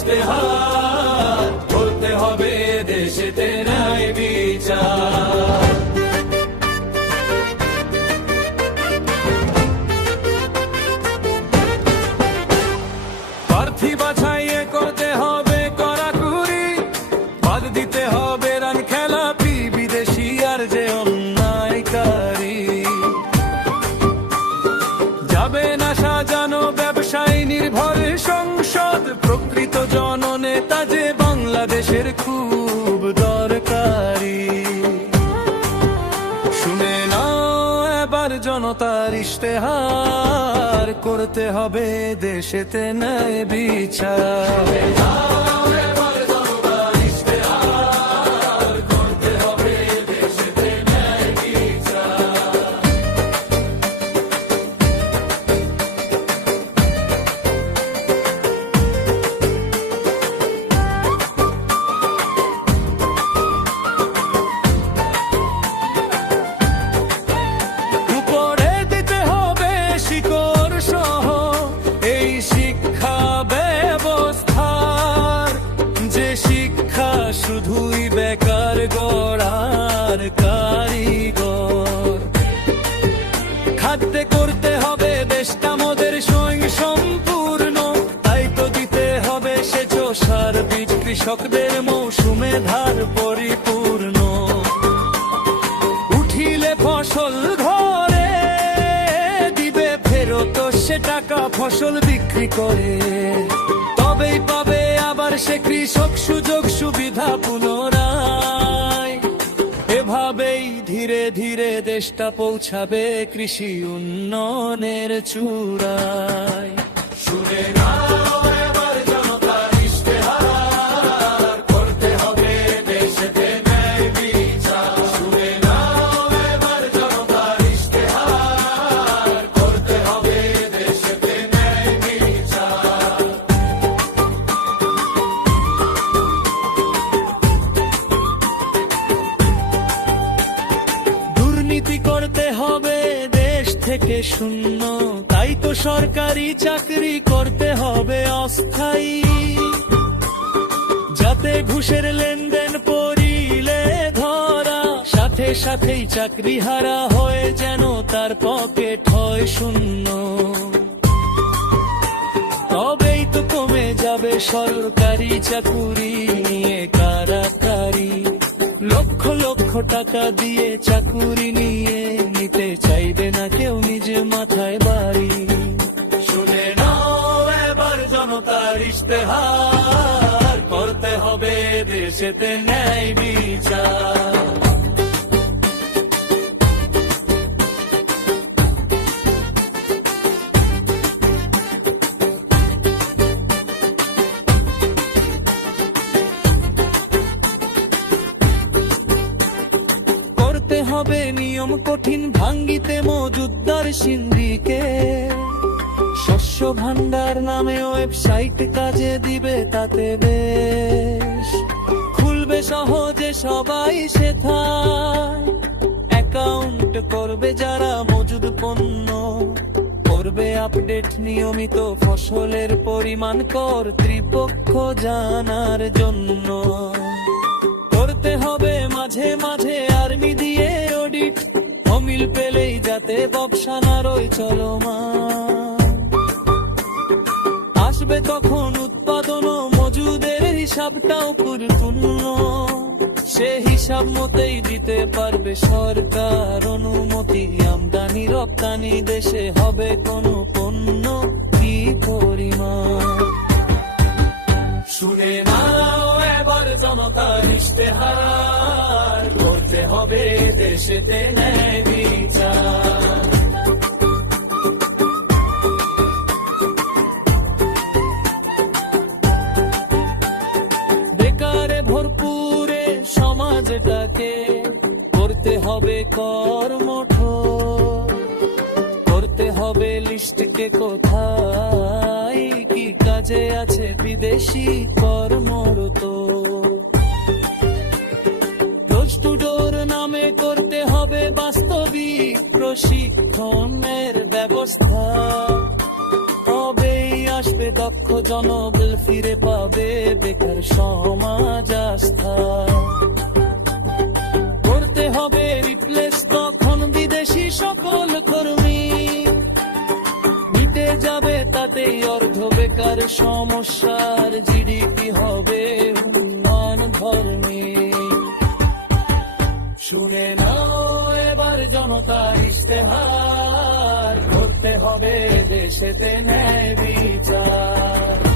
ইশতেহার জনতার ইশতেহার করতে হবে দেশেতে ন্যায় বিচার। শুধুই বেকার গড়ার কারিগর। খাদ্যে করতে হবে দেশটা মোদের স্বয়ং সম্পূর্ণ। তাই তো দিতে হবে সে সার বীজ কৃষকদের মৌসুমে ধার পরিপূর্ণ। উঠিলে ফসল ঘরে, দিবে ফেরত সে টাকা ফসল বিক্রি করে। তবেই পাবে আবার সে কৃষক সুযোগ সুবিধা পুনরায়। এভাবেই ধীরে ধীরে দেশটা পৌঁছাবে কৃষি উন্নয়নের চূড়ায়। শুনে শূন্য। তাই তো সরকারি চাকরি করতে হবে অস্থায়ী। যাতে ঘুষের লেনদেন পড়িলে ধরা, সাথে সাথেই চাকরি হারা হয়ে যেন তার পকেট হয় শূন্য। তবেই তো কমে যাবে সরকারি চাকুরি নিয়ে কারাকারি। লক্ষ লক্ষ টাকা দিয়ে চাকুরি নিয়ে নিতে চাইবে না নিজে মাথায় বাড়ি। শুনে এবার জনতার ইশতেহার। করতে হবে দেশেতে ন্যায় বিচার। করতে হবে নিয়ম কঠিন, ভাঙ্গিতে মজুদ্দার সিন্দিকে। শস্য ভান্ডার নামে ওয়েবসাইট কাজে দিবে তাতে বেশ। খুলবে সহজে সবাই সেথায়। অ্যাকাউন্ট করবে যারা মজুদ পণ্য। করবে আপডেট নিয়মিত ফসলের পরিমাণ কর্তৃপক্ষ জানার জন্য। করতে হবে মাঝে মাঝে আর্মি দিয়ে অডিট। অমিল পেলেই যাতে ব্যবসা না রই চলমান। আসবে তখন উৎপাদন মজুদের হিসাবটাও পরিপূর্ণ। সে হিসাব মতেই দিতে পারবে সরকার অনুমতি। আমদানি রপ্তানি দেশে হবে কোনো পণ্য কি পরিমাণ? শুনে নাও এবার জনতার ইশতেহার করতে হবে দেশেতে ন্যায় বিচার। বেকারে ভরপুরে সমাজটাকে করতে হবে কর্মঠ। করতে হবে লিস্টকে কোথায়? কি কাজে আছে বিদেশি কর্মরত? ডোজ নামে করতে হবে বাস্তবিক প্রশিক্ষণের ব্যবস্থা। তবেই আসবে দক্ষ জনবল, ফিরে পাবে বেকার সমাজ আস্থা। করতে হবে রিপ্লেস তখন বিদেশি সকল কর্মী। মিটে যাবে তাতেই অর্ধ বেকার সমস্যার জিডিপি হবে উন্নয়ন ধর্মী। শুনে নাও এবার জনতার ইশতেহার। করতে হবে দেশেতে ন্যায় বিচার।